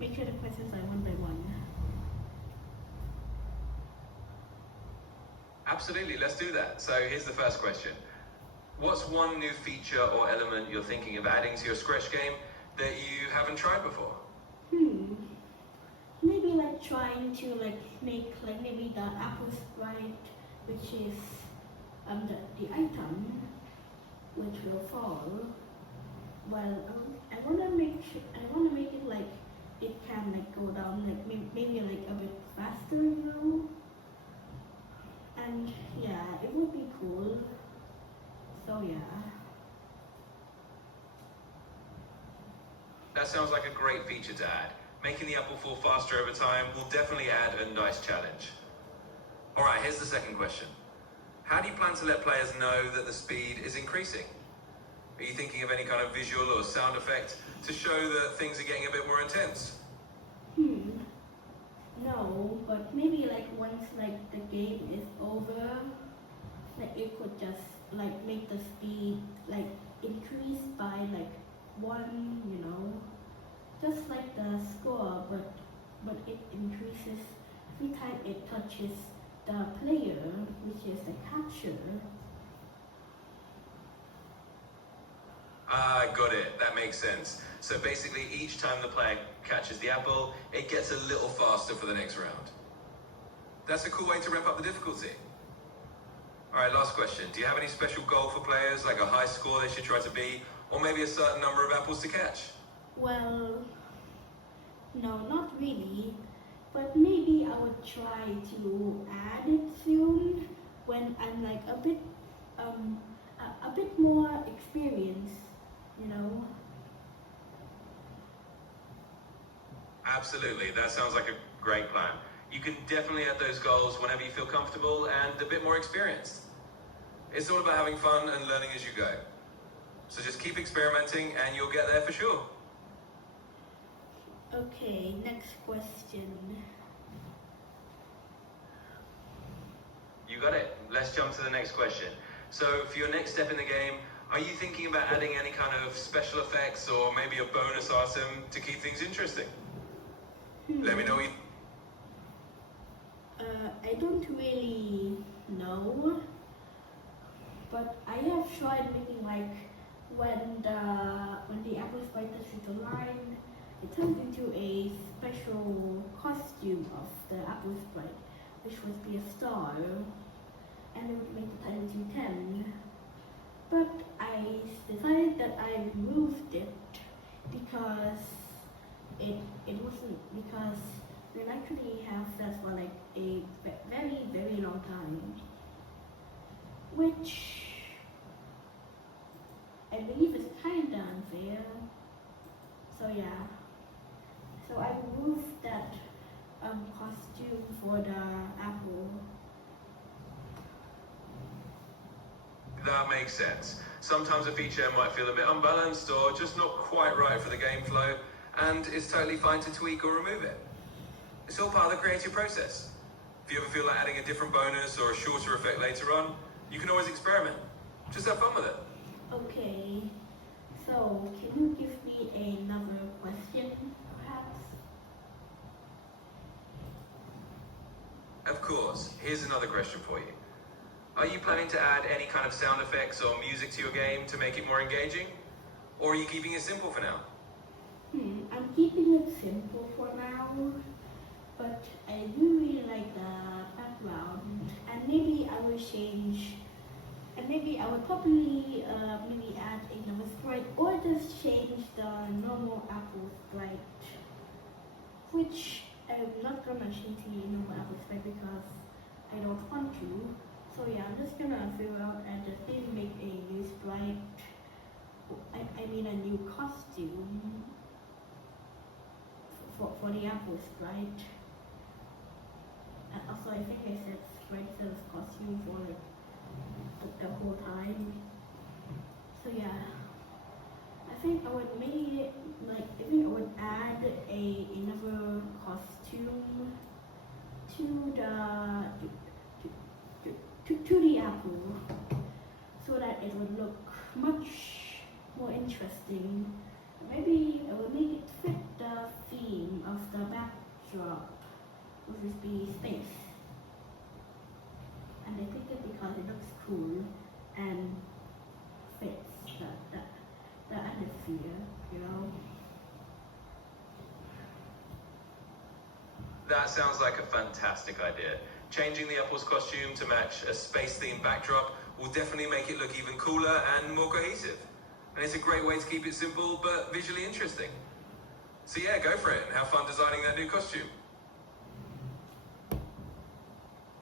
make sure the questions are one by one. Absolutely, let's do that. So here's the first question. What's one new feature or element you're thinking of adding to your Scratch game that you haven't tried before? Maybe like trying to like make like maybe the apple sprite, which is the item which will fall. Well, I wanna make it like it can like go down like maybe like a bit faster, and yeah, it would be cool. So yeah. That sounds like a great feature to add. Making the apple fall faster over time will definitely add a nice challenge. Alright, here's the second question. How do you plan to let players know that the speed is increasing? Are you thinking of any kind of visual or sound effect to show that things are getting a bit more intense? No, but maybe like once like the game is over, like it could just like make the speed like increase by like one, just like the score, but it increases every time it touches the player, which is the catcher. Got it. That makes sense. So basically, each time the player catches the apple, it gets a little faster for the next round. That's a cool way to ramp up the difficulty. Alright, last question. Do you have any special goal for players, like a high score they should try to beat, or maybe a certain number of apples to catch? Well, no, not really. But maybe I would try to add it soon when I'm like a bit more experienced, Absolutely. That sounds like a great plan. You can definitely add those goals whenever you feel comfortable and a bit more experienced. It's all about having fun and learning as you go. So just keep experimenting and you'll get there for sure. Okay, next question. You got it. Let's jump to the next question. So for your next step in the game, are you thinking about adding any kind of special effects or maybe a bonus item to keep things interesting? Let me know what you... I don't really know, but I have tried making like when the apple sprite touches the line, it turns into a special costume of the apple sprite, which would be a star, and it would make the time into 10. But I decided that I removed it because it wasn't, because we'll actually have that for like a very, very long time, which I believe is kinda unfair. So yeah, so I removed that costume for the apple. That makes sense. Sometimes a feature might feel a bit unbalanced or just not quite right for the game flow, and it's totally fine to tweak or remove it. It's all part of the creative process. If you ever feel like adding a different bonus or a shorter effect later on, you can always experiment. Just have fun with it. Okay, so can you give me another question, perhaps? Of course. Here's another question for you. Are you planning to add any kind of sound effects or music to your game to make it more engaging? Or are you keeping it simple for now? I'm keeping it simple for now, but I do really like the background, and maybe I will change, and maybe I would probably maybe add another sprite, or just change the normal apple sprite, which I'm not gonna change the normal apple sprite because I don't want to. So yeah, I'm just gonna figure out and just maybe make a new sprite, I mean a new costume for the apple sprite. And also I think I said sprite instead of costume for like the whole time. So yeah, I think I would add another costume to the apple, so that it would look much more interesting. Maybe I will make it fit the theme of backdrop would just be space. And I picked it because it looks cool and fits the atmosphere, you know. That sounds like a fantastic idea. Changing the apple's costume to match a space-themed backdrop will definitely make it look even cooler and more cohesive. And it's a great way to keep it simple but visually interesting. So yeah, go for it and have fun designing that new costume.